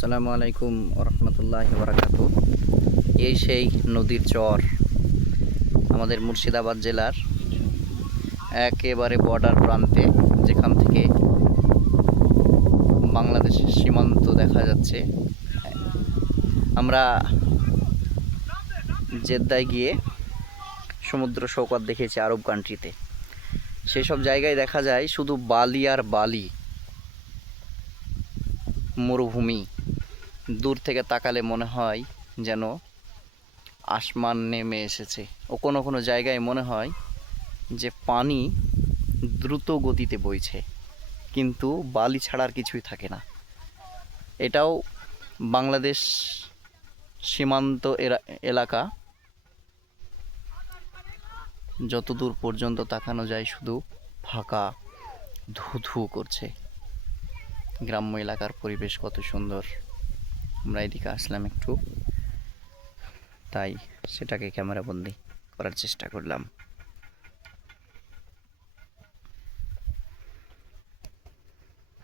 আসসালামু আলাইকুম রহমতুল্লাহ বারাকাত এই সেই নদীর চর আমাদের মুর্শিদাবাদ জেলার একেবারে বর্ডার প্রান্তে, যেখান থেকে বাংলাদেশের সীমান্ত দেখা যাচ্ছে। আমরা জেদ্দায় গিয়ে সমুদ্র সৈকত দেখেছি আরব কান্ট্রিতে সেই সব জায়গায় দেখা যায় শুধু বালি আর বালি, মরুভূমি। দূর থেকে তাকালে মনে হয় যেন আসমান নেমে এসেছে। ও কোনো কোনো জায়গায় মনে হয় যে পানি দ্রুত গতিতে বইছে, কিন্তু বালি ছাড়ার কিছুই থাকে না। এটাও বাংলাদেশ সীমান্ত এলাকা। যতদূর পর্যন্ত তাকানো যায় শুধু ফাঁকা ধু ধু করছে। গ্রাম্য এলাকার পরিবেশ কত সুন্দর। আমরা এদিকে আসলাম একটু। তাই সেটাকে ক্যামেরাবন্দি করার চেষ্টা করলাম।